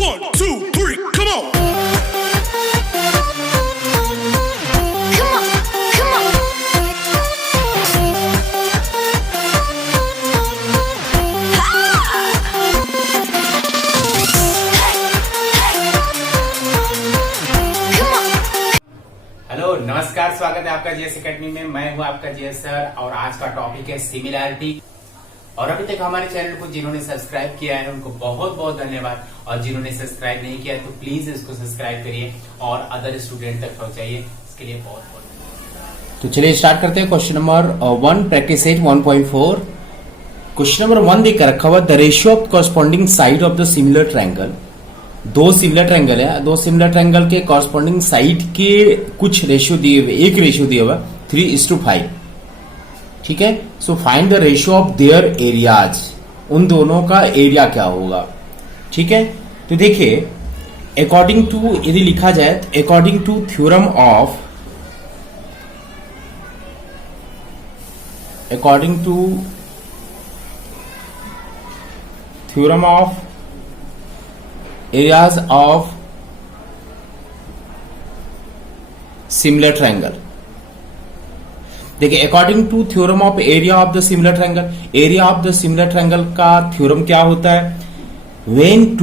1, 2, 3, come on. Come on, come on. Come on. Hello नमस्कार, स्वागत है आपका जीएस एकेडमी में। मैं हूं आपका जीएस सर और आज का टॉपिक है सिमिलैरिटी। और अभी तक हमारे चैनल को जिन्होंने सब्सक्राइब किया है उनको बहुत बहुत धन्यवाद, और जिन्होंने सब्सक्राइब नहीं किया है तो प्लीज इसको सब्सक्राइब करिए और अदर स्टूडेंट तक पहुंचाइए। इसके लिए बहुत बहुत धन्यवाद। तो चलिए स्टार्ट करते हैं question number 1 practice set 1.4। Question number 1 देकर रखा हुआ the ratio of corresponding side of the similar triangle. दो सिमिलर ट्रायंगल है, दो सिमिलर ट्रायंगल के कॉरस्पॉन्डिंग साइड के कुछ रेशियो दिए हुए, एक रेशियो दिया हुआ 3:5। ठीक है, so find the ratio of their areas. उन दोनों का एरिया क्या होगा। ठीक है, तो देखिए अकॉर्डिंग टू यदि लिखा जाए तो according to theorem of areas of similar triangle। देखिए according to theorem of area of the similar triangle, area of the similar triangle का थ्योरम क्या होता है। when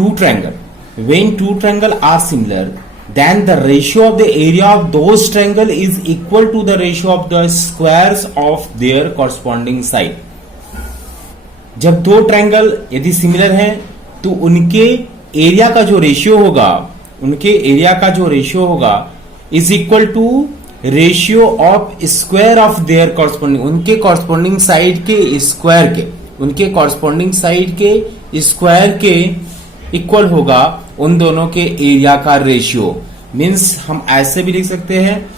two triangle are similar then the ratio of the area of those triangle is equal to the ratio of the squares of their corresponding side। जब दो triangle यदि similar हैं तो उनके एरिया का जो रेशियो होगा is equal to ratio of square of their corresponding, उनके कॉरस्पॉन्डिंग साइड के स्क्वायर के इक्वल होगा उन दोनों के एरिया का रेशियो। मींस हम ऐसे भी लिख सकते हैं।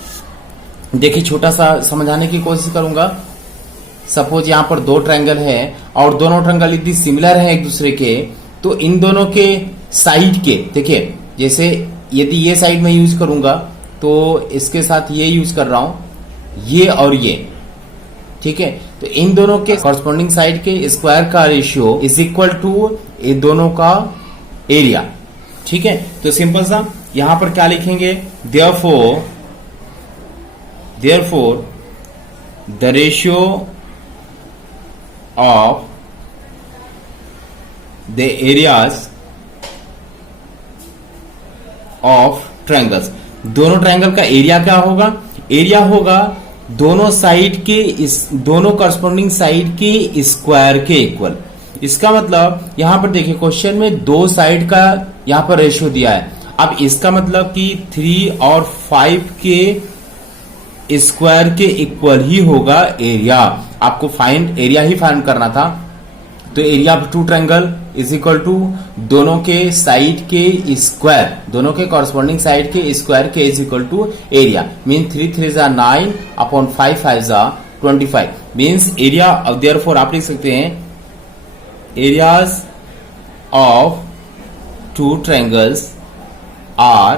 देखिए छोटा सा समझाने की कोशिश करूंगा। सपोज यहां पर दो ट्रायंगल है और दोनों ट्रायंगल यदि सिमिलर है एक दूसरे के, तो इन दोनों के साइड के, देखिए जैसे यदि ये साइड में यूज करूंगा तो इसके साथ ये यूज कर रहा हूं, ये और ये। ठीक है, तो इन दोनों के कॉरस्पॉन्डिंग साइड के स्क्वायर का रेशियो इज इक्वल टू ये दोनों का एरिया। ठीक है, तो सिंपल सा यहां पर क्या लिखेंगे, therefore the ratio of the areas of triangles. दोनों ट्रायंगल का एरिया क्या होगा, एरिया होगा दोनों साइड के दोनों कॉरस्पॉन्डिंग साइड के स्क्वायर के इक्वल। इसका मतलब यहां पर देखिए क्वेश्चन में दो साइड का यहां पर रेशियो दिया है। अब इसका मतलब कि 3 और 5 के स्क्वायर के इक्वल ही होगा एरिया। आपको एरिया ही फाइंड करना था। तो area of two triangle is equal to दोनों के साइड के स्क्वायर, दोनों के कॉरस्पॉन्डिंग साइड के स्क्वायर के is equal to area. Mean 3 3 9 upon 5 5 25 means area. Therefore आप लिख सकते हैं areas of two triangles are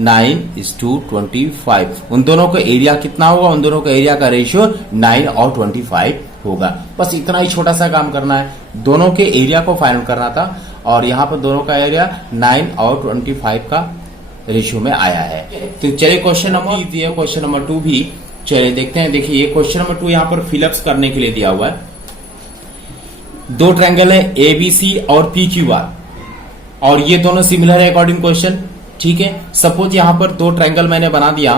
9:25। उन दोनों का एरिया कितना होगा, उन दोनों का एरिया का रेशियो 9 और 25 होगा। बस इतना ही छोटा सा काम करना है, दोनों के एरिया को फाइंड करना था और यहां पर दोनों का एरिया 9 और 25 का रेशियो में आया है। तो चलिए क्वेश्चन नंबर 2 भी चलिए देखते हैं। देखिए ये क्वेश्चन नंबर 2 यहां पर फिलअप्स करने के लिए दिया हुआ है। दो ट्रायंगल है ABC और PQR और ये दोनों सिमिलर है अकॉर्डिंग क्वेश्चन। ठीक है, सपोज यहां पर दो ट्रायंगल मैंने बना दिया,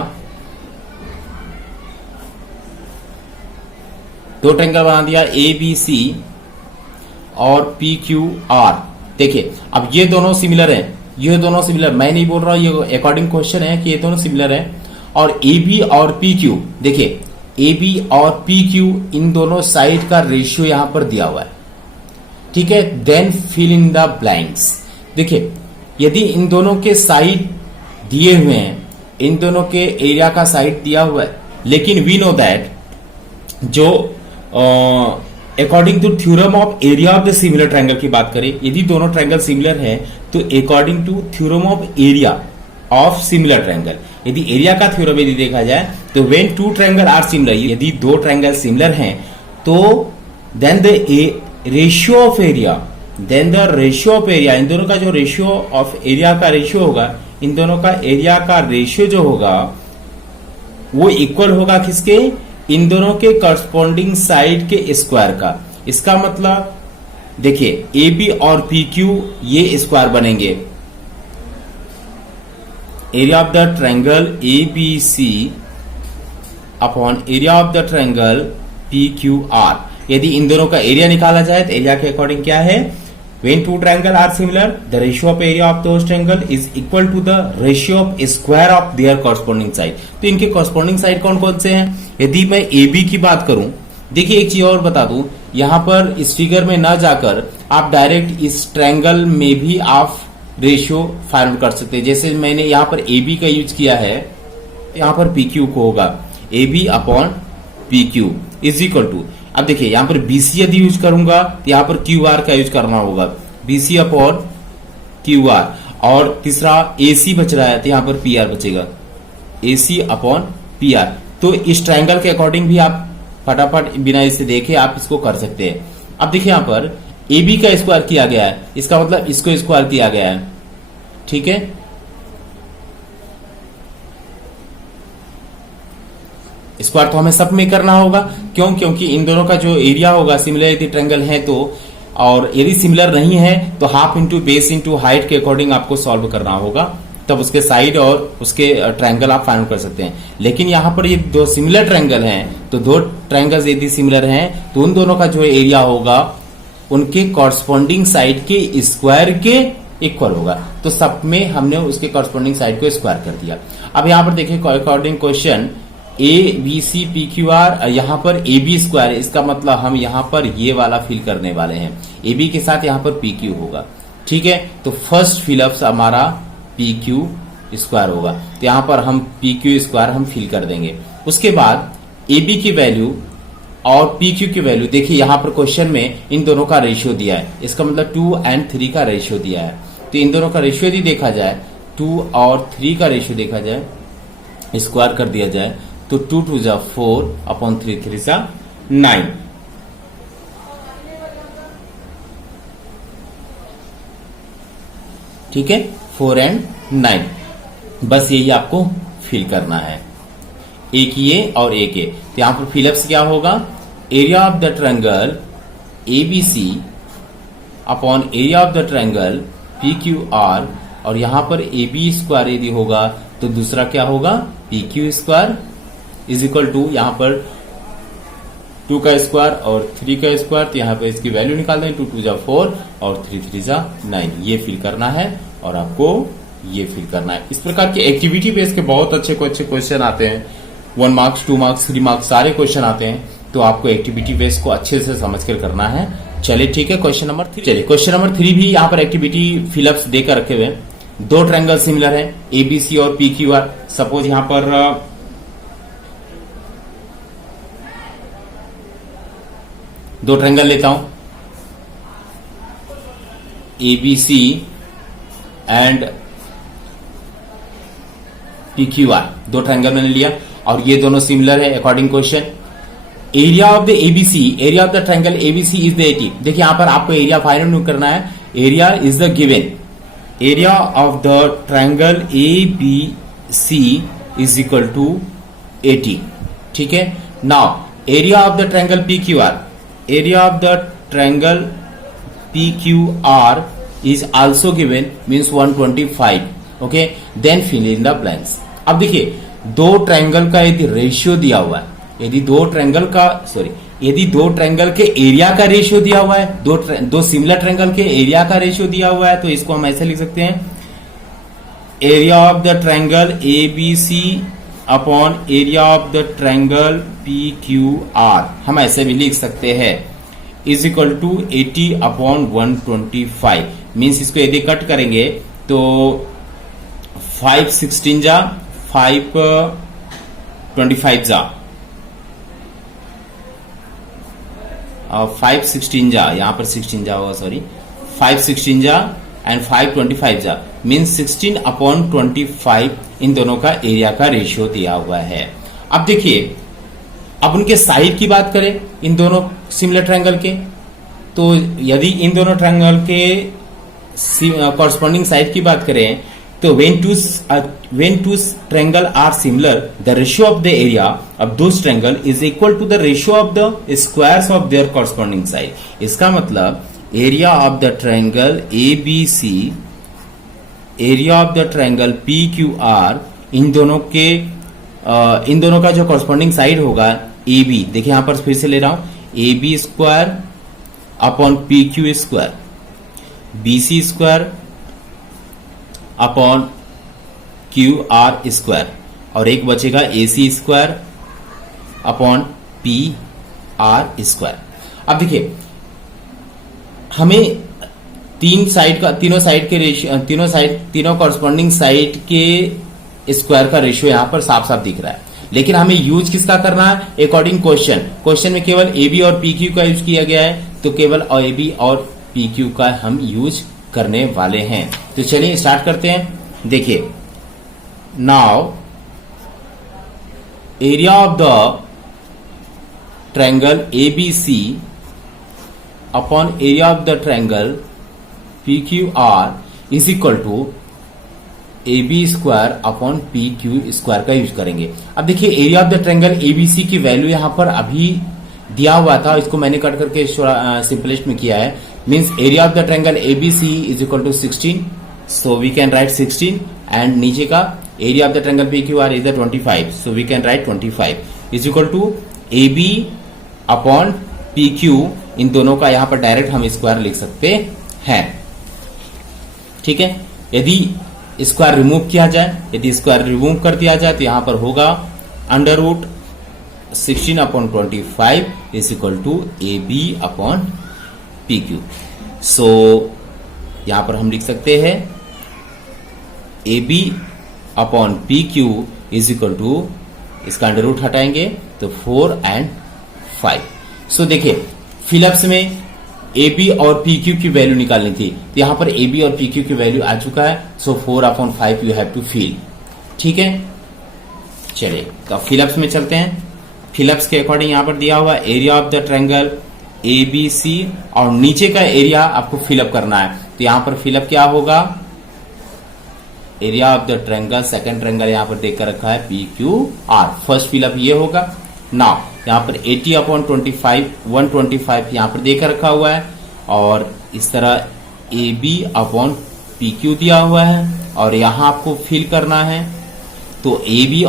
दो ट्रायंगल बना दिया ABC और PQR। देखिए अब ये दोनों सिमिलर हैं, मैं नहीं बोल रहा हूं, ये अकॉर्डिंग क्वेश्चन है कि ये दोनों सिमिलर हैं। और AB और PQ, देखिए AB और PQ इन दोनों साइड का रेशियो यहां पर दिया हुआ है। ठीक है, then fill in the blanks. देखिए यदि इन दोनों के साइड दिए हुए हैं, इन दोनों के एरिया का साइड दिया हुआ है, लेकिन वी नो दैट जो according to theorem of area of the similar triangle की बात करें, यदि दोनों ट्रायंगल सिमिलर हैं तो according to theorem of area of similar triangle, यदि एरिया का थ्योरम यदि देखा जाए तो when two triangle are similar, यदि दो ट्रायंगल सिमिलर हैं तो then the ratio of area, then the ratio of area, इन दोनों का जो रेशियो ऑफ एरिया का रेशियो होगा, इन दोनों का एरिया का रेशियो जो होगा वो इक्वल होगा किसके, इन दोनों के करस्पॉन्डिंग साइड के स्क्वायर का। इसका मतलब देखिए ए बी और पी क्यू ये स्क्वायर बनेंगे। Area of the triangle A B C upon area of the triangle P Q R. यदि इन दोनों का एरिया निकाला जाए तो एरिया के अकॉर्डिंग क्या है, when two triangle are similar the ratio of area of those triangle is equal to the ratio of square of their corresponding side। तो इनके corresponding side कौन कौन से हैं। यदि मैं AB की बात करूं, देखिए एक चीज और बता दूं, यहां पर इस फिगर में ना जाकर आप डायरेक्ट इस ट्रायंगल में भी आप रेशियो फाइंड आउट कर सकते हैं। जैसे मैंने यहां पर AB का यूज किया है, यहां पर PQ को होगा AB upon PQ is equal to, अब देखिए यहां पर BC यदि यूज करूंगा तो यहां पर QR का यूज करना होगा, BC अपॉन QR। और तीसरा AC बच रहा है तो यहां पर PR बचेगा, AC अपॉन PR। तो इस ट्रायंगल के अकॉर्डिंग भी आप फटाफट बिना इसे देखे आप इसको कर सकते हैं। अब देखिए यहां पर AB का स्क्वायर किया गया है, इसका मतलब इसको स्क्वायर किया गया है, ठीक है। स्क्वायर तो हमें सब में करना होगा, क्यों, क्योंकि इन दोनों का जो एरिया होगा सिमिलर यदि ट्रायंगल है तो, और यदि सिमिलर नहीं है तो half into base into height के अकॉर्डिंग आपको सॉल्व करना होगा, तब उसके साइड और उसके ट्रायंगल आप फाइंड कर सकते हैं। लेकिन यहां पर ये दो सिमिलर ट्रायंगल हैं, तो दो ट्रायंगल्स यदि सिमिलर हैं तो उन दोनों का जो एरिया होगा उनके कॉरस्पॉन्डिंग साइड के स्क्वायर के इक्वल होगा। तो सब में हमने उसके कॉरस्पॉन्डिंग साइड को स्क्वायर कर दिया। अब यहां पर देखिए according question A B C P Q R, यहाँ पर ए बी स्क्वायर, इसका मतलब हम यहाँ पर ये वाला फिल करने वाले हैं, ए बी के साथ यहाँ पर पी क्यू होगा, ठीक है। तो फर्स्ट फिलअप हमारा पी क्यू स्क्वायर होगा, तो यहाँ पर हम पी क्यू स्क्वायर हम फिल कर देंगे। उसके बाद ए बी की वैल्यू और पी क्यू की वैल्यू, देखिए यहाँ पर क्वेश्चन में इन दोनों का रेशियो दिया है, इसका मतलब 2 और 3 का रेशियो दिया है। तो इन दोनों का रेशियो यदि देखा जाए, 2 और 3 का रेशियो देखा जाए, स्क्वायर कर दिया जाए तो 2 2 जा 4 अपॉन 3 3 जा 9। ठीक है, 4 और 9, बस यही आपको फिल करना है, एक ये और एक ये। तो यहां पर फिलअप्स क्या होगा, area of the triangle ABC upon area of the triangle PQR, और यहां पर AB स्क्वायर यदि होगा तो दूसरा क्या होगा PQ square is equal to, यहां पर 2 का स्क्वायर और 3 का स्क्वायर, तो यहां पर इसकी वैल्यू निकाल दें, 2 2 जा 4 और 3 3 जा 9। ये फिल करना है और आपको ये फिल करना है। इस प्रकार के एक्टिविटी बेस के बहुत अच्छे क्वेश्चन आते हैं, 1 मार्क्स 2 मार्क्स 3 मार्क्स सारे क्वेश्चन आते हैं, तो आपको एक्टिविटी बेस को अच्छे से समझ कर करना है। चलिए ठीक है, क्वेश्चन नंबर 3। चलिए क्वेश्चन नंबर 3 भी यहाँ पर एक्टिविटी फिलअप्स देकर रखे हुए हैं। दो ट्रायंगल सिमिलर है ABC और PQR। सपोज यहां पर दो ट्रायंगल लेता हूं, ABC एंड PQR, दो ट्रायंगल मैंने लिया और ये दोनों सिमिलर है according question. Area of the ABC, area of the triangle ABC is the 80। देखिए यहां पर आपको एरिया फाइंड आउट करना है, area is the given, area of the triangle ABC is equal to 80, ठीक है। Now area of the triangle PQR, area of the triangle PQR is also given, means 125, okay, then fill in the blanks। अब देखिए दो triangle का यदि ratio दिया हुआ है, यदि दो ट्रायंगल के एरिया का रेशियो दिया हुआ है, दो सिमिलर ट्रायंगल के एरिया का रेशियो दिया हुआ है, तो इसको हम ऐसे लिख सकते हैं, area of the triangle ABC upon area of the triangle PQR, हम ऐसे भी लिख सकते हैं, is equal to 80 upon 125। Means इसको यदि कट करेंगे तो 5 16 जा 5 25 जा 5 16 जा, यहां पर 16 जा होगा, सॉरी 5 16 जा एंड 5 25 जा, मीन्स 16 अपॉन 25 इन दोनों का एरिया का रेशियो दिया हुआ है। अब देखिए अब उनके साइड की बात करें इन दोनों सिमिलर ट्रायंगल के, तो यदि इन दोनों ट्रायंगल के कॉरस्पॉन्डिंग साइड की बात करें तो when two triangle are similar, the ratio of the area of those triangle is equal to the ratio of the squares of their corresponding side. इसका मतलब area of the triangle ABC, area of the triangle PQR, इन दोनों का जो corresponding side होगा AB, देखिए यहां पर फिर से ले रहा हूं, AB square upon PQ square, BC square upon QR square, और एक बचेगा AC square upon PR square. अब देखिए हमें तीनों कॉरस्पॉन्डिंग साइड के स्क्वायर का रेशियो यहां पर साफ साफ दिख रहा है, लेकिन हमें यूज किसका करना है अकॉर्डिंग क्वेश्चन में केवल AB और PQ का यूज किया गया है, तो केवल AB और PQ का हम यूज करने वाले हैं। तो चलिए स्टार्ट करते हैं। देखिए now area of the triangle ABC upon area of the triangle PQR is equal to AB square upon PQ square का यूज करेंगे। अब देखिए area of the triangle ABC की वैल्यू यहां पर अभी दिया हुआ था, इसको मैंने कट करके सिंपलेस्ट में किया है। Means area of the triangle ABC is equal to 16, so we can write 16, and नीचे का area of the triangle PQR is 25, so we can write 25 is equal to AB upon PQ। इन दोनों का यहां पर डायरेक्ट हम square लिख सकते हैं, ठीक है। यदि स्क्वायर रिमूव किया जाए, यदि स्क्वायर रिमूव कर दिया जाए तो यहां पर होगा under root 16 upon 25 is equal to AB upon PQ। So यहां पर हम लिख सकते हैं AB upon PQ is equal to, इसका अंडर रूट हटाएंगे तो 4 एंड 5। सो देखिए फिलअप्स में AB और PQ की वैल्यू निकालनी थी, तो यहां पर AB और PQ की वैल्यू आ चुका है, so 4 upon 5 you have to fill, ठीक है। चलिए तो फिलअप्स में चलते हैं। फिलअप्स के अकॉर्डिंग यहां पर दिया हुआ area of the triangle ABC और नीचे का एरिया आपको फिलअप करना है, तो यहां पर फिलअप क्या होगा, area of the triangle, second triangle यहां पर देकर रखा है PQR, फर्स्ट फिलअप ये होगा। नाउ यहां पर 80 अपॉन 25 125 यहां पर देकर रखा हुआ है, और इस तरह AB अपॉन PQ दिया हुआ है, और यहां आपको फिल करना है, तो AB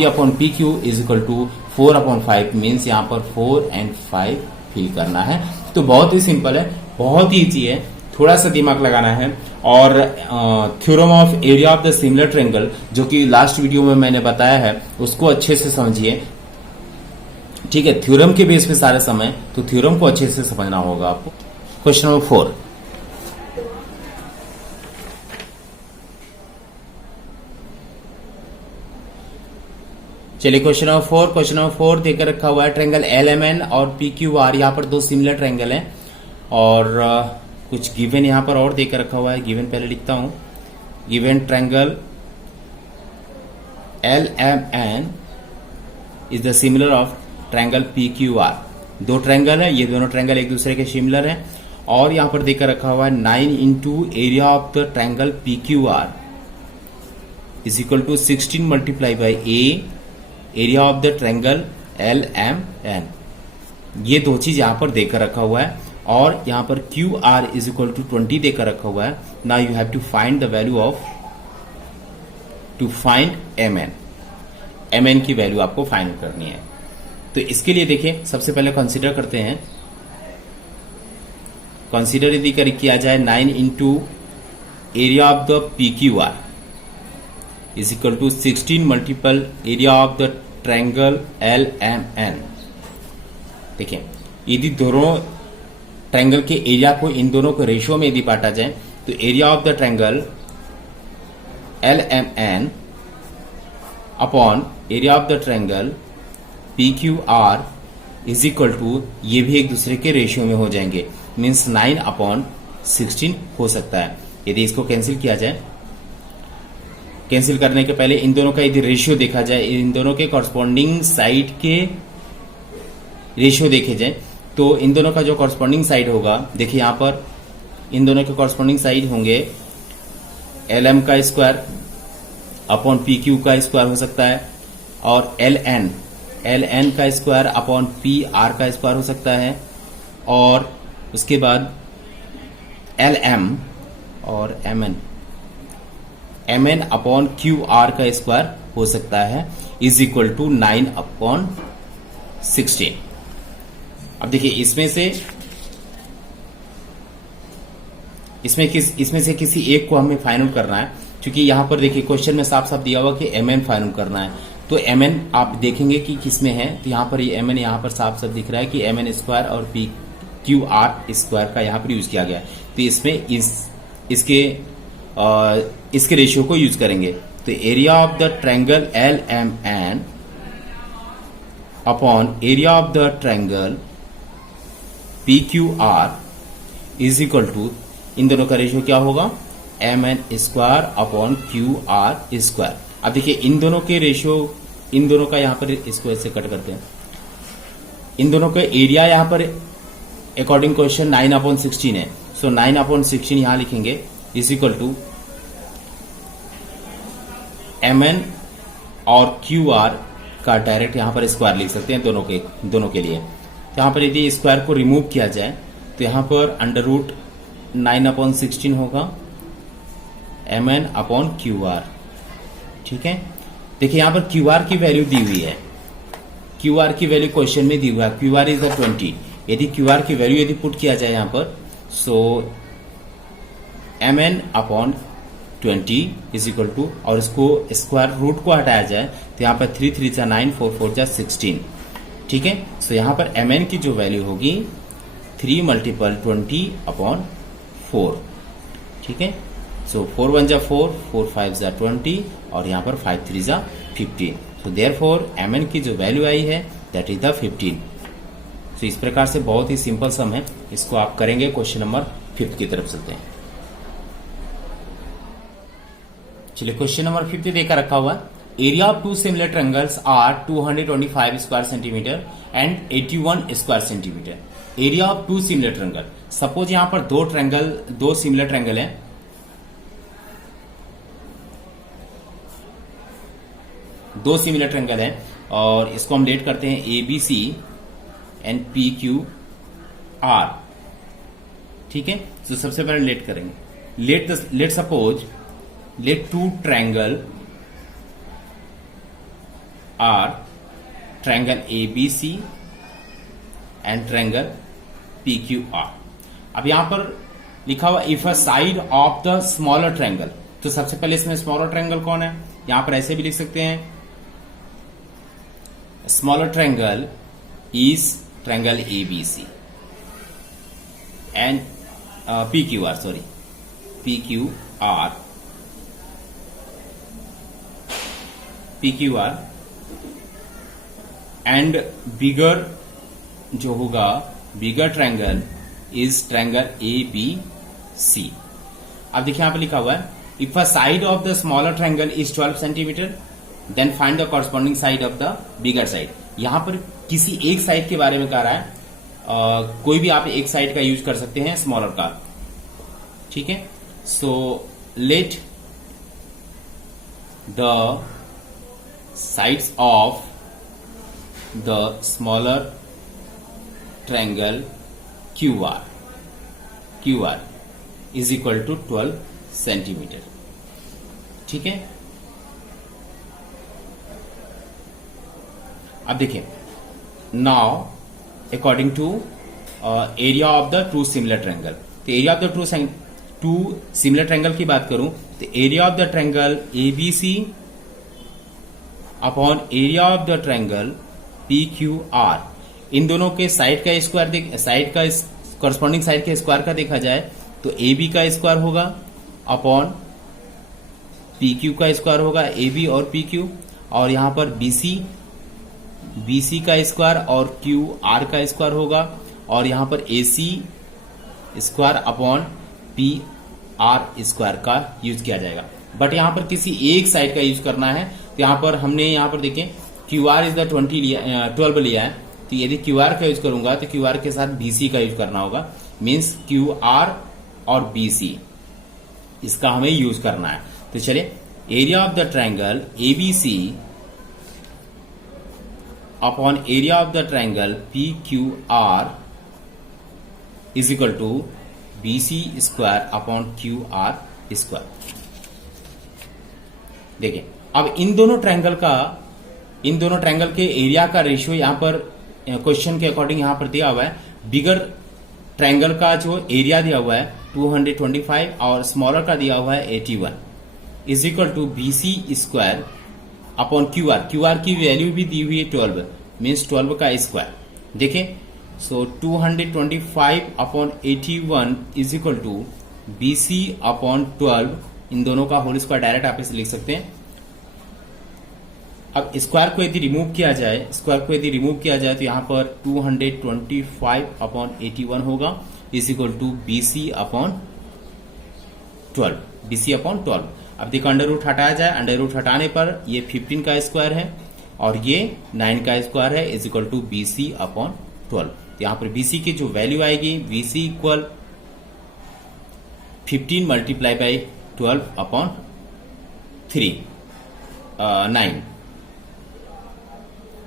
upon PQ is equal to 4 upon 5, means यहां पर 4 एंड 5 फिल करना है। तो बहुत ही सिंपल है, बहुत ही इजी है, थोड़ा सा दिमाग लगाना है। और theorem of area of the similar triangle जो कि लास्ट वीडियो में मैंने बताया है, उसको अच्छे से समझिए, ठीक है। थ्योरम के बेस पे सारे समय, तो थ्योरम को अच्छे से समझना होगा आपको। क्वेश्चन नंबर 4, चलिए क्वेश्चन नंबर 4 देकर रखा हुआ है ट्रायंगल LMN और PQR, यहाँ पर दो सिमिलर ट्रायंगल हैं, और कुछ गिवन यहाँ पर और देकर रखा हुआ है। गिवन पहले लिखता हूं, given triangle LMN is the similar of triangle PQR। दो ट्रायंगल है, ये दोनों ट्रायंगल एक दूसरे के सिमिलर हैं, और यहां पर देकर रखा हुआ है 9 into area of the triangle PQR is equal to 16 multiply by area of the triangle LMN। ये दो चीज यहां पर देकर रखा हुआ है, और यहां पर QR इज इक्वल टू 20 देकर रखा हुआ है। Now you have to find the value of, to find MN की वैल्यू आपको फाइंड करनी है। तो इसके लिए देखिए सबसे पहले कंसीडर करते हैं, कंसीडर यदि किया जाए 9 into area of the PQR is equal to 16 multiple area of the triangle LMN। देखिए यदि दोनों ट्रायंगल के एरिया को इन दोनों को रेशियो में यदि बांटा जाए, तो area of the triangle LMN upon area of the triangle PQR is equal to, ये भी एक दूसरे के रेशियो में हो जाएंगे, मीन्स 9 अपॉन 16 हो सकता है। यदि इसको कैंसिल किया जाए, कैंसिल करने के पहले इन दोनों का यदि रेशियो देखा जाए, इन दोनों के कॉरस्पॉन्डिंग साइड के रेशियो देखे जाए, तो इन दोनों का जो कॉरस्पॉन्डिंग साइड होगा, देखिए यहां पर इन दोनों के कॉरस्पॉन्डिंग साइड होंगे LM का स्क्वायर अपॉन PQ का स्क्वायर हो सकता है, और LN का स्क्वायर अपॉन PR का स्क्वायर हो सकता है, और उसके बाद LM और MN अपॉन QR का स्क्वायर हो सकता है, इज इक्वल टू 9 अपॉन 16। अब देखिए इसमें से किसी एक को हमें फाइंड आउट करना है, क्योंकि यहां पर देखिए क्वेश्चन में साफ साफ दिया हुआ कि MN फाइंड आउट करना है। तो MN आप देखेंगे कि किसमें है, तो यहां पर ये MN यहां पर साफ साफ दिख रहा है कि MN स्क्वायर और PQR स्क्वायर का यहां पर यूज किया गया है। तो इसमें इसके रेशियो को यूज करेंगे। तो area of the triangle LMN upon area of the triangle PQR is equal to, इन दोनों का रेशियो क्या होगा, MN square upon QR square. अब देखिए इन दोनों के रेशियो, इन दोनों का यहां पर इसको ऐसे कट करते हैं, इन दोनों का एरिया यहां पर अकॉर्डिंग क्वेश्चन 9 अपॉन 16 है। सो 9 अपॉन 16 यहां लिखेंगे इज इक्वल टू MN और QR का डायरेक्ट यहां पर स्क्वायर लिख सकते हैं दोनों के लिए। यहां पर यदि स्क्वायर को रिमूव किया जाए तो यहां पर अंडर रूट 9 अपॉन 16 होगा MN अपॉन QR। ठीक है, देखिए यहां पर QR की वैल्यू दी हुई है, QR की वैल्यू क्वेश्चन में दी हुआ है, QR इज 20। यदि QR की वैल्यू यदि पुट किया जाए यहां पर, सो MN अपॉन 20 इज इक्वल टू, और इसको स्क्वायर रूट को हटाया जाए तो यहां पर 3 3 जा 9, 4 4 जा 16। ठीक है, सो यहां पर MN की जो वैल्यू होगी 3 मल्टीपल 20 अपॉन 4। ठीक है, सो 4 1 जा 4, 4 5 जा 20, और यहां पर 5 3 जा 15। सो देयरफॉर MN की जो वैल्यू आई है दैट इज द 15। सो इस प्रकार से बहुत ही सिंपल सम है, इसको आप करेंगे। क्वेश्चन नंबर 5 की तरफ चलते हैं। चलिए क्वेश्चन नंबर 5 देकर रखा हुआ, area of two similar triangles are 225 square centimetre and 81 square centimetre. Area of two similar triangle, suppose यहां पर दो सिमिलर ट्रायंगल है, दो सिमिलर ट्रायंगल है, और इसको हम लेट करते हैं ABC एंड PQR। ठीक है, तो सबसे पहले लेट करेंगे, let suppose let two triangle are triangle ABC and triangle PQR। अब यहां पर लिखा हुआ if a side of the smaller triangle, तो सबसे पहले इसमें स्मॉलर ट्रायंगल कौन है, यहां पर ऐसे भी लिख सकते हैं, smaller triangle is triangle ABC and PQR and bigger जो होगा, bigger triangle is triangle ABC। अब देखिए यहां पर लिखा हुआ है if a side of the smaller triangle is 12 centimetre then find the corresponding side of the bigger side. यहां पर किसी एक साइड के बारे में कह रहा है, कोई भी आप एक साइड का यूज कर सकते हैं स्मॉलर का। ठीक है, so let the sides of the smaller triangle QR is equal to 12 centimetre. ठीक है, अब देखिए now according to area of the two similar triangle, तो area of the two similar triangle की बात करूं तो area of the triangle ABC upon area of the triangle PQR, इन दोनों के साइड का स्क्वायर, साइड का कॉरस्पॉन्डिंग साइड के स्क्वायर का देखा जाए तो AB का स्क्वायर होगा अपॉन PQ का स्क्वायर होगा, AB और PQ, और यहां पर BC का स्क्वायर और QR का स्क्वायर होगा, और यहां पर AC square upon PR square का यूज किया जाएगा। बट यहां पर किसी एक साइड का यूज करना है, तो यहां पर हमने यहां पर देखें QR इज द 12 लिया है, तो यदि क्यू आर का यूज करूंगा तो क्यू आर के साथ बीसी का यूज करना होगा, मीन्स क्यू आर और बीसी इसका हमें यूज करना है। तो चलिए, area of the triangle ABC upon area of the triangle P Q R is equal to BC square upon Q R square. देखिए, अब इन दोनों ट्रायंगल के एरिया का रेशियो यहां पर क्वेश्चन के अकॉर्डिंग यहां पर दिया हुआ है। बिगर ट्रायंगल का जो एरिया दिया हुआ है 225 और स्मॉलर का दिया हुआ है 81 is equal to BC square upon Q R. Q R की वैल्यू भी दी हुई है 12, मीन्स 12 का स्क्वायर। देखें, so 225 upon 81 is equal to BC upon 12, इन दोनों का होल स्क्वायर डायरेक्ट आप इसे लिख सकते हैं। अब स्क्वायर को यदि रिमूव किया जाए तो यहां पर 225 अपॉन 81 होगा is equal to BC upon 12। अब देखो, अंडर रूट हटाया जाए, अंडर रूट हटाने पर ये 15 का स्क्वायर है और ये 9 का स्क्वायर है is equal to BC upon 12। यहां पर बीसी की जो वैल्यू आएगी, BC equal 15 multiply by 12 upon 9।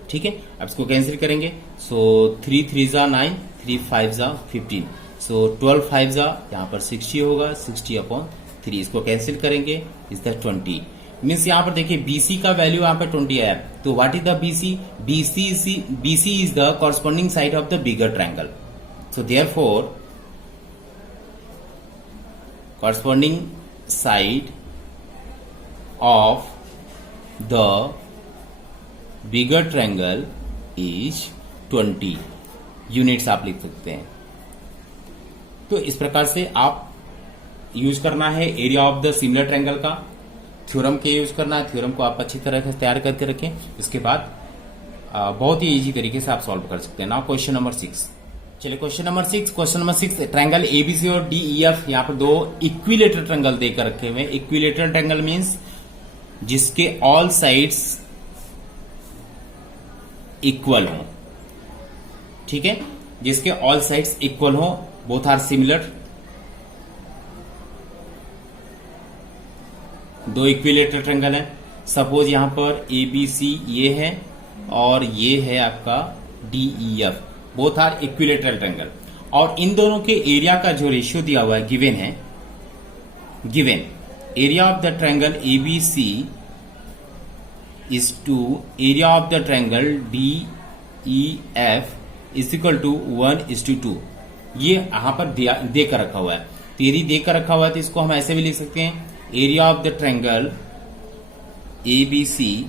ठीक है, अब इसको कैंसिल करेंगे, सो 3 3 जा 9, 3 5 जा 15, सो 12 5 जा यहाँ पर 60 होगा, 60 अपॉन 3, इसको कैंसिल करेंगे इज द 20। मीन्स यहाँ पर देखिए बीसी का वैल्यू यहाँ पर 20 आया, तो what is the BC? BC is the corresponding side of the bigger triangle. So therefore corresponding side of the bigger triangle is 20 units आप लिख सकते हैं। तो इस प्रकार से आप यूज करना है area of the similar triangle का। थ्योरम के यूज करना है, थ्योरम को आप अच्छी तरह से तैयार करके रखें, उसके बाद बहुत ही इजी तरीके से आप सॉल्व कर सकते हैं। Now question number 6। चलिए, क्वेश्चन नंबर 6 ट्रायंगल एबीसी और डीईएफ, यहाँ पर दो इक्विलेटरल ट्रायंगल देकर रखे हुए हैं। इक्विलेटरल ट्रायंगल मीन्स जिसके ऑल साइड्स इक्वल हो, ठीक है, जिसके ऑल साइड्स इक्वल हो, बोथ आर सिमिलर। दो इक्विलेटरल ट्रायंगल है, सपोज यहां पर एबीसी ये है और ये है आपका DEF, both are equilateral triangle, और इन दोनों के एरिया का जो रेशियो दिया हुआ है गिवन है, given area of the triangle ABC is to area of the triangle DEF is equal to 1:2। ये यहाँ पर देकर रखा हुआ है, तो यदि देकर रखा हुआ है तो इसको हम ऐसे भी लिख सकते हैं, area of the triangle ABC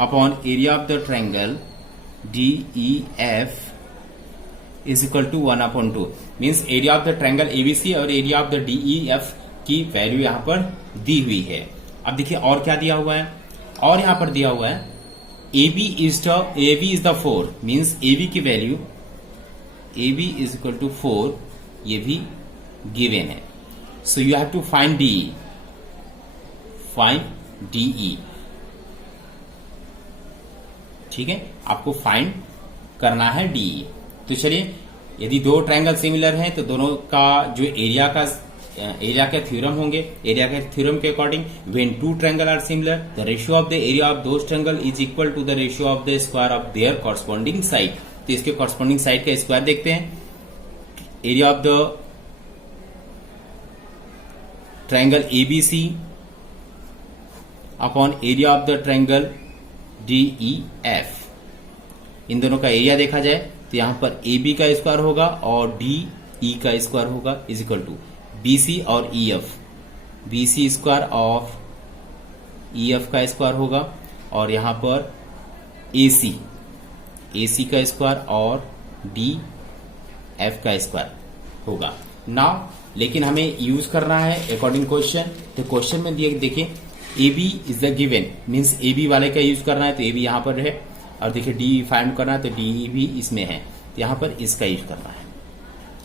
upon area of the triangle DEF is equal to 1/2। Means area of the triangle ABC और एरिया ऑफ द DEF की वैल्यू यहां पर दी हुई है। अब देखिए और क्या दिया हुआ है, और यहां पर दिया हुआ है AB is the 4, means AB की वैल्यू AB इज इक्वल टू 4, ये भी गिवन है। So you have to find DE, ठीक है, आपको फाइंड करना है DE। तो चलिए, यदि दो ट्रायंगल सिमिलर हैं तो दोनों का जो एरिया के थ्योरम होंगे, एरिया के थ्योरम के according when two triangle are similar the ratio of the area of those triangle is equal to the ratio of the square of their corresponding side. तो इसके कॉरस्पॉन्डिंग साइड का square देखते हैं, area of the triangle ABC upon area of the triangle DEF, इन दोनों का area देखा जाए तो यहां पर AB का स्क्वायर होगा और DE का स्क्वायर होगा इज इक्वल टू BC और EF, BC square of EF का स्क्वायर होगा, और यहां पर AC का स्क्वायर और DF का स्क्वायर होगा। नाउ लेकिन हमें यूज करना है अकॉर्डिंग क्वेश्चन। तो क्वेश्चन में देखिए AB is the given, means AB वाले का यूज करना है तो AB यहां पर है, और देखिए DE फाइंड करना है तो DE भी इसमें है, तो यहां पर इसका यूज करना है।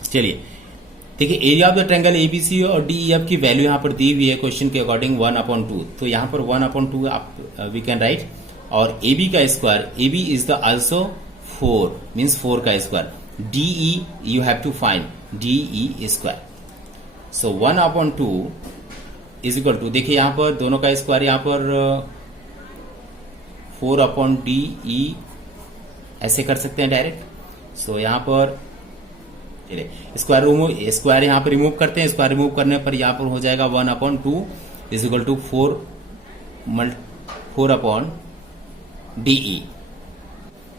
चलिए देखिए, area of the triangle ABC और डीईएफ की वैल्यू यहां पर दी हुई है क्वेश्चन के अकॉर्डिंग 1/2। तो यहां पर 1/2 आप वी कैन राइट और ए बी का square, A B is the also 4 means 4 का square, DE you have to find DE square. So 1/2 is equal to, देखिए यहां पर दोनों का स्क्वायर, यहां पर 4/DE ऐसे कर सकते हैं डायरेक्ट। सो यहां पर स्क्वायर यहां पर रिमूव करते हैं, स्क्वायर रिमूव करने पर यहां पर हो जाएगा 1/2 इज इक्वल टू 4/DE।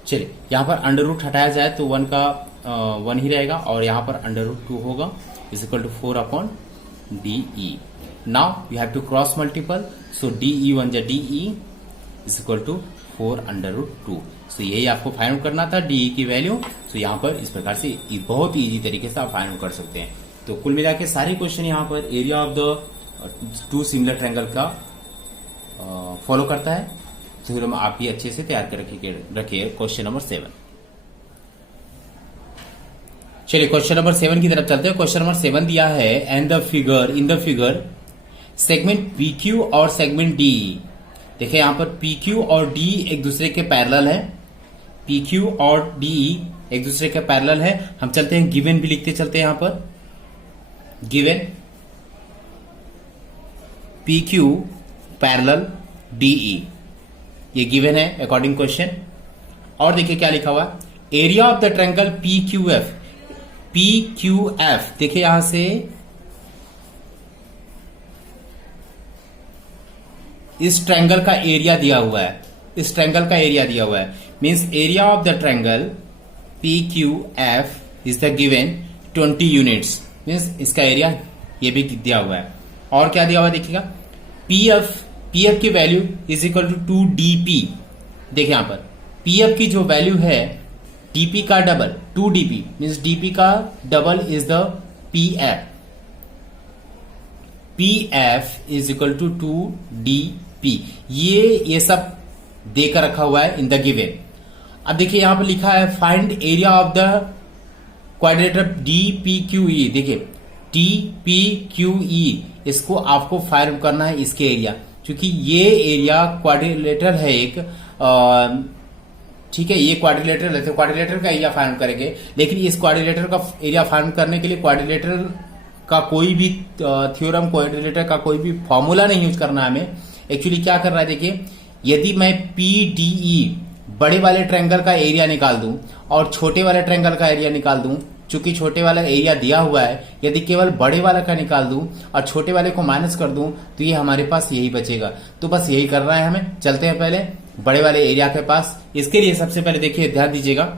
चलिए यहां पर अंडर रूट हटाया जाए तो 1 का 1 ही रहेगा और यहां पर अंडर रूट 2 होगा is equal to 4/DE। Now you have to cross multiple, so DE 1 जा DE is equal to 4/2। So यही आपको फाइंड आउट करना था DE की वैल्यू। सो यहाँ पर इस प्रकार से बहुत इजी तरीके से आप फाइंड आउट कर सकते हैं। तो कुल मिला के सारे क्वेश्चन यहाँ पर area of the 2 similar triangle का फॉलो करता है। तो आप भी अच्छे से तैयार कर रखिए क्वेश्चन नंबर 7। चलिए क्वेश्चन नंबर 7 की तरफ चलते हैं। क्वेश्चन नंबर 7 दिया है and in the figure segment PQ और सेगमेंट DE। देखिए यहां पर PQ और DE एक दूसरे के पैरेलल है, PQ और DE एक दूसरे के पैरेलल है। हम चलते हैं गिवन भी लिखते चलते हैं। यहां पर गिवन PQ पैरेलल DE, ये गिवन है अकॉर्डिंग क्वेश्चन। और देखिए क्या लिखा हुआ, area of the triangle PQF। देखिए यहां से इस ट्रायंगल का एरिया दिया हुआ है, इस ट्रायंगल का एरिया दिया हुआ है, means area of the triangle PQF is the given 20 units, means इसका एरिया ये भी दिया हुआ है। और क्या दिया हुआ है देखिएगा, PF की value is equal to 2DP। देखिए यहां पर PF की जो वैल्यू है DP का डबल 2DP मींस DP का double is the PF। PF is equal to 2DP। ये सब देकर रखा हुआ है इन द गिवन। अब देखिए यहां पर लिखा है find area of the quadrilateral DPQE। देखिए DPQE इसको आपको फाइंड करना है, इसके एरिया, क्योंकि ये एरिया क्वाड्रिलेटरल है एक, ठीक है, ये क्वाड्रिलेटरल है तो क्वाड्रिलेटरल का एरिया फाइंड करेंगे। लेकिन इस क्वाड्रिलेटरल का एरिया फाइंड करने के लिए क्वाड्रिलेटरल का कोई भी थ्योरम, क्वाड्रिलेटरल का कोई भी फॉर्मूला नहीं यूज करना है हमें। एक्चुअली क्या कर रहा है देखिए, यदि मैं PDE बड़े वाले ट्रायंगल का एरिया निकाल दूं और छोटे वाले ट्रायंगल का एरिया निकाल दूं, चूंकि छोटे वाला एरिया दिया हुआ है, यदि केवल बड़े वाला का निकाल दूं और छोटे वाले को माइनस कर दूं तो ये हमारे पास यही बचेगा। तो बस यही करना है हमें। चलते हैं पहले बड़े वाले एरिया के पास। इसके लिए सबसे पहले देखिए, ध्यान दीजिएगा,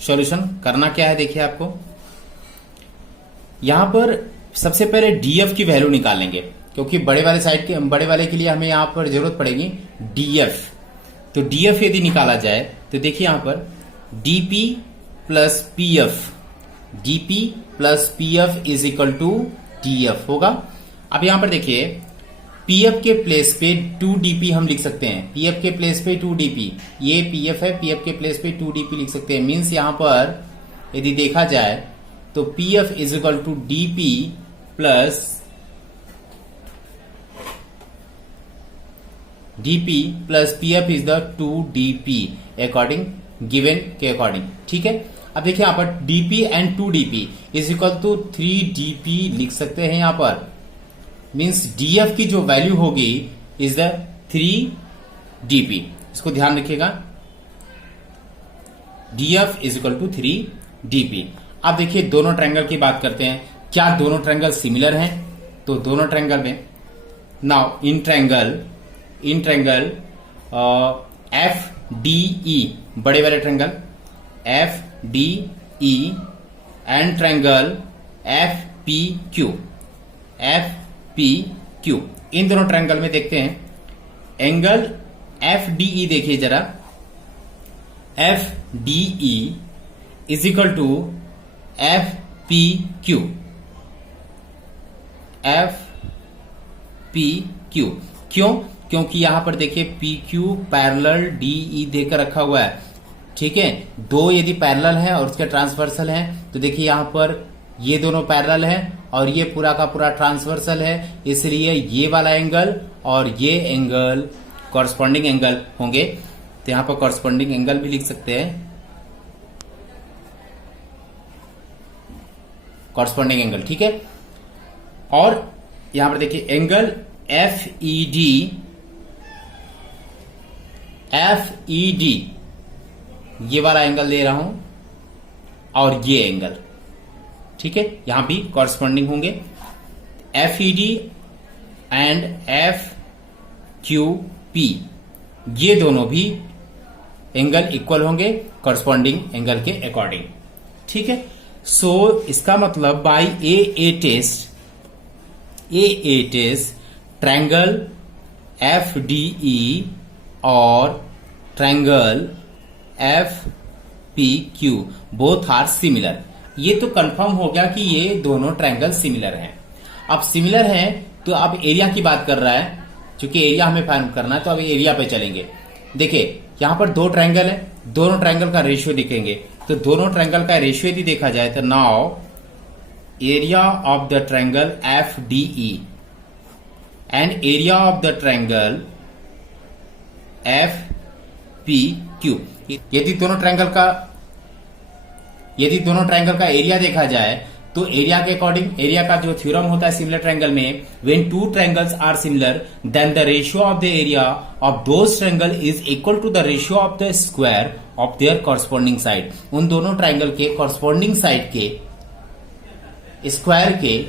सॉल्यूशन करना क्या है। देखिए आपको यहां पर सबसे पहले DF की वैल्यू निकालेंगे, क्योंकि बड़े वाले के लिए हमें यहां पर जरूरत पड़ेगी DF। तो DF यदि निकाला जाए तो देखिए यहां पर DP plus PF is equal to DF होगा। अब यहां पर देखिए PF के प्लेस पे 2DP हम लिख सकते हैं, PF के प्लेस पे 2DP, ये PF है, PF के प्लेस पे 2DP लिख सकते हैं। मीन्स यहां पर यदि देखा जाए तो PF is equal to DP plus PF is the 2DP according given के अकॉर्डिंग, ठीक है। अब देखिए यहां पर DP and 2DP is equal to 3DP लिख सकते हैं यहां पर। मीन्स DF की जो वैल्यू होगी इज द 3DP। इसको ध्यान रखिएगा, DF is equal to 3DP। अब देखिए दोनों ट्रायंगल की बात करते हैं, क्या दोनों ट्रायंगल सिमिलर हैं? तो दोनों ट्रायंगल में नाउ इन ट्रायंगल FDE बड़े वाले triangle FDE and triangle FPQ इन दोनों ट्रायंगल में देखते हैं एंगल FDE। देखिए जरा, FDE is equal to FPQ। क्यों? क्योंकि यहां पर देखिए PQ पैरेलल DE देकर रखा हुआ है, ठीक है। दो यदि पैरेलल है और उसके ट्रांसवर्सल है तो देखिए यहां पर ये दोनों पैरेलल है और ये पूरा का पूरा ट्रांसवर्सल है, इसलिए ये वाला एंगल और ये एंगल कॉरस्पॉन्डिंग एंगल होंगे। तो यहां पर कॉरस्पॉन्डिंग एंगल भी लिख सकते हैं, कॉरस्पॉन्डिंग एंगल, ठीक है। और यहां पर देखिए एंगल FED ये वाला एंगल दे रहा हूं और ये एंगल, ठीक है, यहां भी कॉरस्पॉन्डिंग होंगे। FED एंड FQP ये दोनों भी एंगल इक्वल होंगे कॉरस्पॉन्डिंग एंगल के अकॉर्डिंग, ठीक है। सो इसका मतलब by AA test triangle FDE और triangle FPQ both are similar. ये तो कंफर्म हो गया कि ये दोनों ट्रायंगल सिमिलर हैं। अब सिमिलर हैं तो अब एरिया की बात कर रहा है, क्योंकि एरिया हमें फाइंड करना है, तो अब एरिया पे चलेंगे। देखिए यहां पर दो ट्रायंगल है, दोनों ट्रायंगल का रेशियो दिखेंगे, तो दोनों ट्रायंगल का रेशियो यदि देखा जाए तो now area of the triangle FDE and area of the triangle FPQ, यदि दोनों ट्रायंगल का एरिया देखा जाए तो एरिया के अकॉर्डिंग, एरिया का जो थ्योरम होता है सिमिलर ट्रायंगल में, when two triangles are similar then the ratio of the area of those triangle is equal to the ratio of the square of their corresponding side. उन दोनों triangle के corresponding side के square के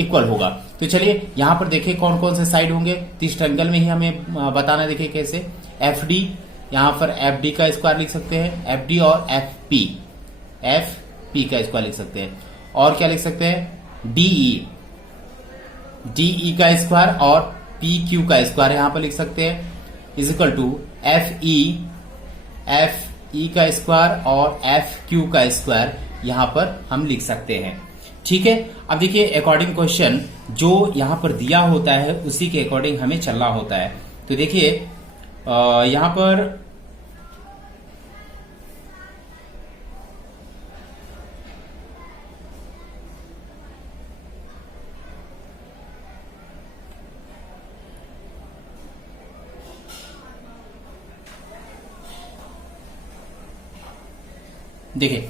equal होगा। तो चलिए यहां पर देखिए कौन कौन से साइड होंगे, तो इस ट्रायंगल में ही हमें बताना, देखिए कैसे। FD, यहां पर FD का स्क्वायर लिख सकते हैं, FD और FP का स्क्वायर लिख सकते हैं, और क्या लिख सकते हैं DE का स्क्वायर और PQ का स्क्वायर यहां पर लिख सकते हैं, इज इक्वल टू FE का स्क्वायर और FQ का स्क्वायर यहां पर हम लिख सकते हैं, ठीक है। अब देखिए अकॉर्डिंग क्वेश्चन जो यहां पर दिया होता है उसी के अकॉर्डिंग हमें चलना होता है। तो देखिए यहां पर देखिए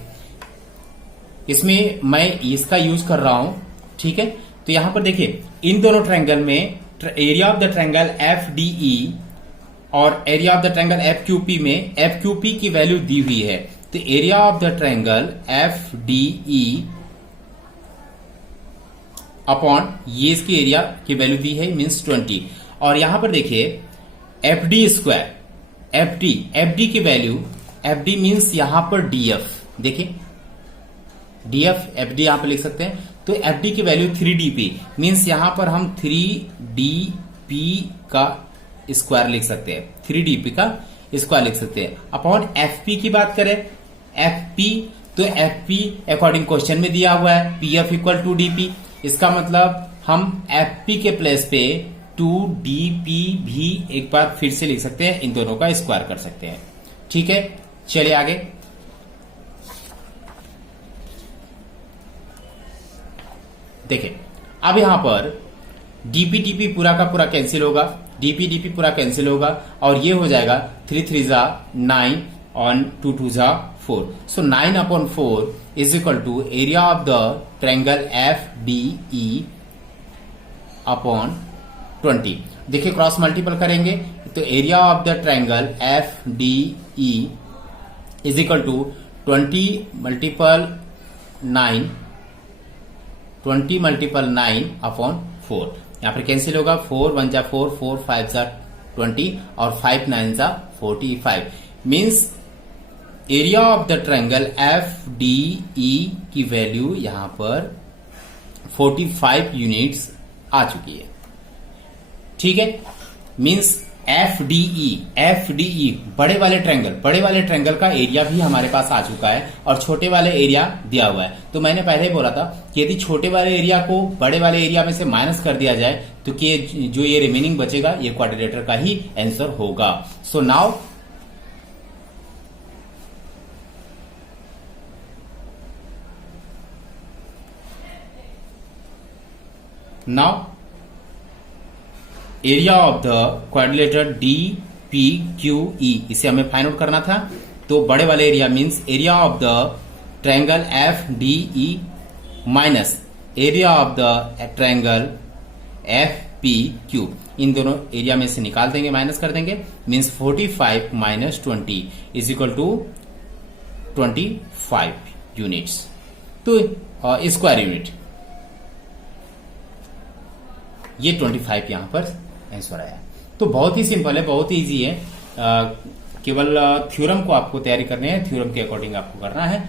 इसमें मैं इसका यूज कर रहा हूं, ठीक है। तो यहां पर देखिए इन दोनों ट्रायंगल में area of the triangle FDE और area of the triangle FQP में FQP की वैल्यू दी हुई है, तो area of the triangle FDE upon ये इसकी एरिया की वैल्यू दी है मींस 20, और यहां पर देखिए FD स्क्वायर FD की वैल्यू, FD मींस यहां पर DF, देखिए DF FD यहां पर लिख सकते हैं, तो FD की वैल्यू 3DP मींस यहां पर हम 3DP का स्क्वायर लिख सकते हैं, 3DP का स्क्वायर लिख सकते हैं। अपॉन FP की बात करें, FP तो FP अकॉर्डिंग क्वेश्चन में दिया हुआ है PF इक्वल टू DP, इसका मतलब हम FP के प्लेस पे 2DP भी एक बार फिर से लिख सकते हैं, इन दोनों का स्क्वायर कर सकते हैं, ठीक है। चलिए आगे देखिए, अब यहां पर DP पूरा का पूरा कैंसिल होगा, DP पूरा कैंसिल होगा और ये हो जाएगा 3 3 जा 9 और 2 2 जा 4, so 9 upon 4 is equal to area of the triangle FDE upon 20। देखिए क्रॉस मल्टीपल करेंगे तो area of the triangle FDE is equal to 20 multiple 9 upon 4, यहां पर कैंसिल होगा, 4 1 जा 4, 4 5 जा 20 और 5 9 जा 45, means area of the triangle FDE की वैल्यू यहां पर 45 यूनिट्स आ चुकी है, ठीक है। मींस FDE बड़े वाले ट्रायंगल का एरिया भी हमारे पास आ चुका है और छोटे वाले एरिया दिया हुआ है। तो मैंने पहले ही बोला था कि यदि छोटे वाले एरिया को बड़े वाले एरिया में से माइनस कर दिया जाए तो कि जो ये रिमेनिंग बचेगा ये क्वाड्रिलेटर का ही आंसर होगा। So now now area of the quadrilateral D P Q E, इसे हमें फाइंड आउट करना था। तो बड़े वाले area means area of the triangle F D E minus area of the triangle F P Q, इन दोनों एरिया में से निकाल देंगे, माइनस कर देंगे। Means 45 minus 20 is equal to 25 units, तो स्क्वायर यूनिट। ये 25 यहां पर आंसर आया। तो बहुत ही सिंपल है, बहुत ही इजी है। केवल थ्योरम को आपको तैयारी करनी है, थ्योरम के अकॉर्डिंग आपको करना है।